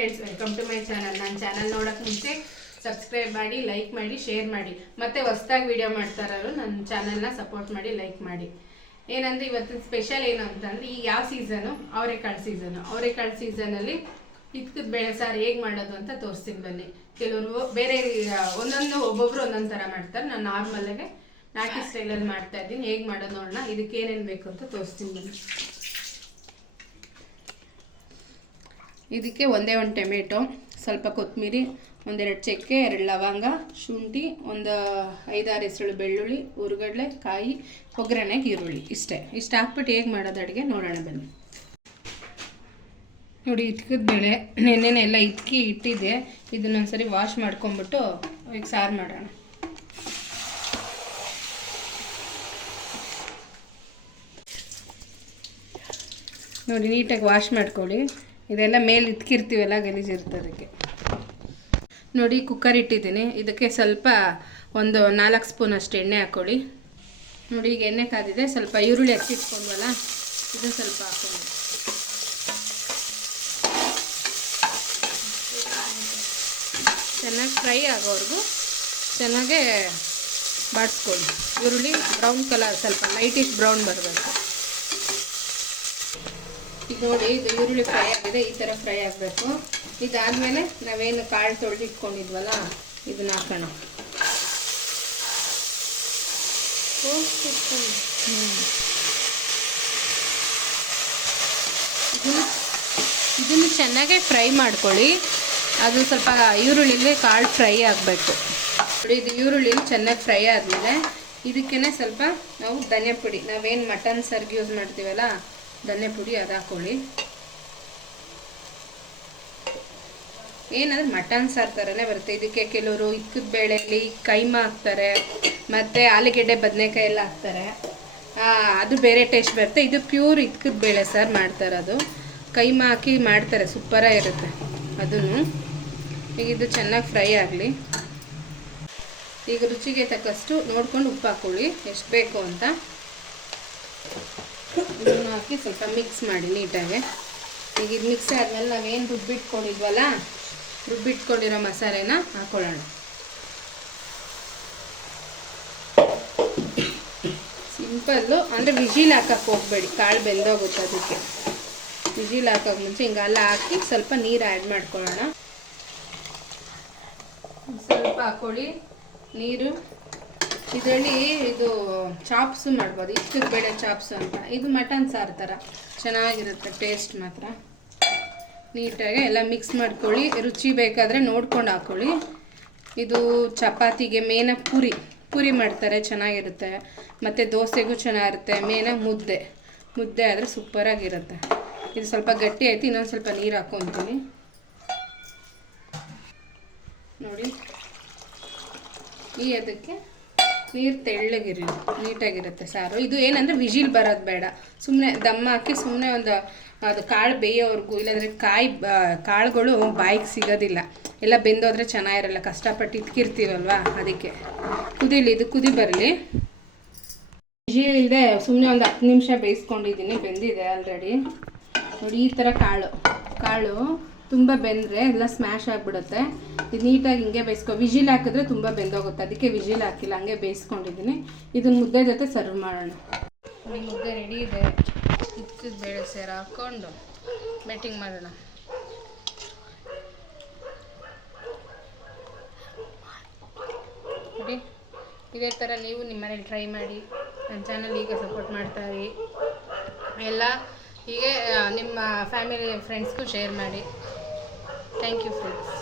Friends, welcome to my channel. ನನ್ನ channel ನೋಡೋಕೆ ಮುಂಚೆ ಸಬ್ಸ್ಕ್ರೈಬ್ ಮಾಡಿ, ಲೈಕ್ ಮಾಡಿ, ಶೇರ್ ಮಾಡಿ. ಮತ್ತೆ ಹೊಸದಾಗಿ ವಿಡಿಯೋ ಮಾಡ್ತಾರೋ ನನ್ನ ಚಾನಲ್ನ ಸಪೋರ್ಟ್ ಮಾಡಿ, ಲೈಕ್ ಮಾಡಿ. ಏನಂದರೆ ಇವತ್ತಿನ ಸ್ಪೆಷಲ್ ಏನು ಅಂತಂದರೆ, ಈಗ ಯಾವ ಸೀಸನು? ಅವರೆಕಾಳು ಸೀಸನಲ್ಲಿ ಇದ್ಕದ ಬೇಳೆ ಸಾರು ಹೇಗೆ ಮಾಡೋದು ಅಂತ ತೋರಿಸ್ತೀನಿ ಬನ್ನಿ. ಕೆಲವರು ಬೇರೆ ಒಬ್ಬೊಬ್ರು ಒಂದೊಂದು ಥರ ಮಾಡ್ತಾರೆ. ನಾನು ನಾರ್ಮಲಾಗೆ ನಾಟಿ ಸ್ಟೈಲಲ್ಲಿ ಮಾಡ್ತಾ ಇದ್ದೀನಿ. ಹೇಗೆ ಮಾಡೋದು ನೋಡೋಣ. ಇದಕ್ಕೆ ಏನೇನು ಬೇಕು ಅಂತ ತೋರಿಸ್ತೀನಿ ಬನ್ನಿ. ಇದಕ್ಕೆ ಒಂದೇ ಒಂದು ಟೊಮೆಟೊ, ಸ್ವಲ್ಪ ಕೊತ್ತಂಬರಿ, ಒಂದೆರಡು ಚಕ್ಕೆ, 2 ಲವಂಗ, ಶುಂಠಿ, ಒಂದು 5-6 ಹೆಸರು ಬೆಳ್ಳುಳ್ಳಿ, ಹುರ್ಗಡ್ಲೆ, ಕಾಯಿ, ಒಗ್ಗರಣೆಗೆ ಈರುಳ್ಳಿ, ಇಷ್ಟು ಹಾಕ್ಬಿಟ್ಟು ಹೇಗೆ ಮಾಡೋದು ಅಡುಗೆ ನೋಡೋಣ ಬನ್ನಿ. ನೋಡಿ, ಇಟ್ಕದ ಬೇಳೆ ನೆನ್ನೆನೆಲ್ಲ ಇಟ್ಟಿದ್ದೆ. ಇದನ್ನೊಂದ್ಸರಿ ವಾಶ್ ಮಾಡ್ಕೊಂಬಿಟ್ಟು ಈಗ ಸಾರು ಮಾಡೋಣ. ನೋಡಿ, ನೀಟಾಗಿ ವಾಶ್ ಮಾಡ್ಕೊಳ್ಳಿ. ಇದೆಲ್ಲ ಮೇಲೆ ಇಟ್ಕಿರ್ತೀವಲ್ಲ, ಗಲೀಜಿರುತ್ತೆ ಅದಕ್ಕೆ. ನೋಡಿ, ಕುಕ್ಕರ್ ಇಟ್ಟಿದ್ದೀನಿ. ಇದಕ್ಕೆ ಸ್ವಲ್ಪ ಒಂದು 4 ಸ್ಪೂನ್ ಅಷ್ಟು ಎಣ್ಣೆ ಹಾಕ್ಕೊಳ್ಳಿ. ನೋಡಿ, ಈಗ ಎಣ್ಣೆ ಕಾದಿದೆ. ಸ್ವಲ್ಪ ಈರುಳ್ಳಿ ಹಚ್ಚಿಟ್ಕೊಂಡ್ವಲ್ಲ, ಇದನ್ನು ಸ್ವಲ್ಪ ಹಾಕ್ಕೊಳ್ಳಿ. ಚೆನ್ನಾಗಿ ಫ್ರೈ ಆಗೋವರೆಗೂ ಚೆನ್ನಾಗೇ ಬಾಡಿಸ್ಕೊಳ್ಳಿ. ಈರುಳ್ಳಿ ಬ್ರೌನ್ ಕಲರ್, ಸ್ವಲ್ಪ ಲೈಟಿಶ್ ಬ್ರೌನ್ ಬರಬೇಕು. ಈಗ ನೋಡಿ, ಇದು ಈರುಳ್ಳಿ ಫ್ರೈ ಆಗಿದೆ. ಈ ಥರ ಫ್ರೈ ಆಗಬೇಕು. ಇದಾದಮೇಲೆ ನಾವೇನು ಕಾಳು ತೊಳೆದಿಟ್ಕೊಂಡಿದ್ವಲ್ಲ, ಇದನ್ನ ಹಾಕೋಣ. ಇದನ್ನು ಚೆನ್ನಾಗೇ ಫ್ರೈ ಮಾಡ್ಕೊಳ್ಳಿ. ಅದು ಸ್ವಲ್ಪ ಈರುಳ್ಳಿಲಿ ಕಾಳು ಫ್ರೈ ಆಗಬೇಕು. ನೋಡಿ, ಇದು ಈರುಳ್ಳಿ ಚೆನ್ನಾಗಿ ಫ್ರೈ ಆದಮೇಲೆ ಇದಕ್ಕೇ ಸ್ವಲ್ಪ ನಾವು ಧನಿಯಾ ಪುಡಿ, ನಾವೇನು ಮಟನ್ ಸಾರಿಗೆ ಯೂಸ್ ಮಾಡ್ತೀವಲ್ಲ, ಧನಿಯಾ ಪುಡಿ ಅದು ಹಾಕ್ಕೊಳ್ಳಿ. ಏನಂದ್ರೆ ಮಟನ್ ಸಾರು ಥರನೇ ಬರುತ್ತೆ. ಇದಕ್ಕೆ ಕೆಲವರು ಇಕ್ಕದ ಬೇಳೆಯಲ್ಲಿ ಕೈಮಾ ಹಾಕ್ತಾರೆ, ಮತ್ತು ಆಲೂಗೆಡ್ಡೆ, ಬದನೆಕಾಯಿ ಎಲ್ಲ ಹಾಕ್ತಾರೆ. ಅದು ಬೇರೆ ಟೇಸ್ಟ್ ಬರುತ್ತೆ. ಇದು ಪ್ಯೂರ್ ಇಕ್ಕದ ಬೇಳೆ ಸಾರು ಮಾಡ್ತಾರೆ. ಅದು ಕೈಮಾ ಹಾಕಿ ಮಾಡ್ತಾರೆ, ಸೂಪರಾಗಿರುತ್ತೆ ಅದನ್ನು. ಈಗ ಇದು ಚೆನ್ನಾಗಿ ಫ್ರೈ ಆಗಲಿ. ಈಗ ರುಚಿಗೆ ತಕ್ಕಷ್ಟು ನೋಡ್ಕೊಂಡು ಉಪ್ಪು ಹಾಕ್ಕೊಳ್ಳಿ, ಎಷ್ಟು ಬೇಕು ಅಂತ. ಇದನ್ನು ಹಾಕಿ ಸ್ವಲ್ಪ ಮಿಕ್ಸ್ ಮಾಡಿ ನೀಟಾಗಿ. ಈಗ ಇದು ಮಿಕ್ಸ್ ಆದಮೇಲೆ ನಾವೇನು ರುಬ್ಬಿಟ್ಕೊಂಡಿದ್ವಲ್ಲ, ರುಬ್ಬಿಟ್ಕೊಂಡಿರೋ ಮಸಾಲೆನ ಹಾಕ್ಕೊಳ್ಳೋಣ. ಸಿಂಪಲ್ಲು, ಅಂದರೆ ವಿಜಿಲ್ ಹಾಕಕ್ಕೆ ಹೋಗಬೇಡಿ, ಕಾಳು ಬೆಂದೋಗುತ್ತೆ. ಅದಕ್ಕೆ ವಿಜಿಲ್ ಹಾಕೋಕೆ ಮುಂಚೆ ಹಿಂಗೆಲ್ಲ ಹಾಕಿ ಸ್ವಲ್ಪ ನೀರು ಆ್ಯಡ್ ಮಾಡ್ಕೊಳ್ಳೋಣ. ಸ್ವಲ್ಪ ಹಾಕ್ಕೊಳ್ಳಿ ನೀರು. ಇದರಲ್ಲಿ ಇದು ಚಾಪ್ಸು ಮಾಡ್ಬೋದು, ಇಕ್ಕದ ಬೇಳೆ ಚಾಪ್ಸು ಅಂತ. ಇದು ಮಟನ್ ಸಾರು ಥರ ಚೆನ್ನಾಗಿರುತ್ತೆ, ಟೇಸ್ಟ್ ಮಾತ್ರ. ನೀಟಾಗಿ ಎಲ್ಲ ಮಿಕ್ಸ್ ಮಾಡ್ಕೊಳ್ಳಿ. ರುಚಿ ಬೇಕಾದರೆ ನೋಡ್ಕೊಂಡು ಹಾಕ್ಕೊಳ್ಳಿ. ಇದು ಚಪಾತಿಗೆ ಮೇನ ಪೂರಿ ಮಾಡ್ತಾರೆ, ಚೆನ್ನಾಗಿರುತ್ತೆ. ಮತ್ತು ದೋಸೆಗೂ ಚೆನ್ನಾಗಿರುತ್ತೆ. ಮೇನ ಮುದ್ದೆ ಆದರೆ ಸೂಪರಾಗಿರುತ್ತೆ. ಇದು ಸ್ವಲ್ಪ ಗಟ್ಟಿ ಆಯ್ತು, ಇನ್ನೊಂದು ಸ್ವಲ್ಪ ನೀರು ಹಾಕ್ಕೊತೀನಿ. ನೋಡಿ, ಅದಕ್ಕೆ ನೀರು ತೆಳ್ಳಗಿರಿ, ನೀಟಾಗಿರುತ್ತೆ ಸಾರು. ಇದು ಏನಂದರೆ ವಿಜಿಲ್ ಬರೋದು ಬೇಡ, ಸುಮ್ಮನೆ ದಮ್ಮ ಹಾಕಿ ಸುಮ್ಮನೆ ಅದು ಕಾಳು ಬೇಯೋವರೆಗೂ. ಇಲ್ಲಾಂದರೆ ಕಾಳುಗಳು ಬಾಯಿಗೆ ಸಿಗೋದಿಲ್ಲ, ಎಲ್ಲ ಬೆಂದೋದ್ರೆ ಚೆನ್ನಾಗಿರಲ್ಲ. ಕಷ್ಟಪಟ್ಟು ಇಟ್ಕಿರ್ತೀವಲ್ವ, ಅದಕ್ಕೆ ಕುದೀಲಿ. ಇದು ಕುದಿ ಬರಲಿ. ವಿಜಿಲ್ ಇಲ್ಲದೆ ಸುಮ್ಮನೆ ಒಂದು 10 ನಿಮಿಷ ಬೇಯಿಸ್ಕೊಂಡಿದ್ದೀನಿ, ಬೆಂದಿದೆ ಆಲ್ರೆಡಿ. ನೋಡಿ, ಈ ಥರ ಕಾಳು ತುಂಬ ಬೆಂದರೆ ಎಲ್ಲ ಸ್ಮ್ಯಾಶ್ ಆಗಿಬಿಡುತ್ತೆ. ಇದು ನೀಟಾಗಿ ಹಿಂಗೆ ವಿಜಿಲ್ ಹಾಕಿದ್ರೆ ತುಂಬ ಬೆಂದೋಗುತ್ತೆ, ಅದಕ್ಕೆ ವಿಜಿಲ್ ಹಾಕಿಲ್ಲ, ಹಂಗೆ ಬೇಯಿಸ್ಕೊಂಡಿದ್ದೀನಿ. ಇದನ್ನು ಮುದ್ದೆ ಜೊತೆ ಸರ್ವ್ ಮಾಡೋಣ. ಮುದ್ದೆ ರೆಡಿ ಇದೆ. ಇಕ್ಕದ ಬೇಳೆ ಸಾರು ಹಾಕ್ಕೊಂಡು ಮೇಟಿಂಗ್ ಮಾಡೋಣ. ನೋಡಿ, ಇದೇ ಥರ ನೀವು ನಿಮ್ಮ ಮನೇಲಿ ಟ್ರೈ ಮಾಡಿ. ನನ್ನ ಚಾನಲ್ ಈಗ ಸಪೋರ್ಟ್ ಮಾಡ್ತಾಯಿರಿ ಎಲ್ಲ. ಹೀಗೆ ನಿಮ್ಮ ಫ್ಯಾಮಿಲಿ ಫ್ರೆಂಡ್ಸ್ಗೂ ಶೇರ್ ಮಾಡಿ. Thank you friends.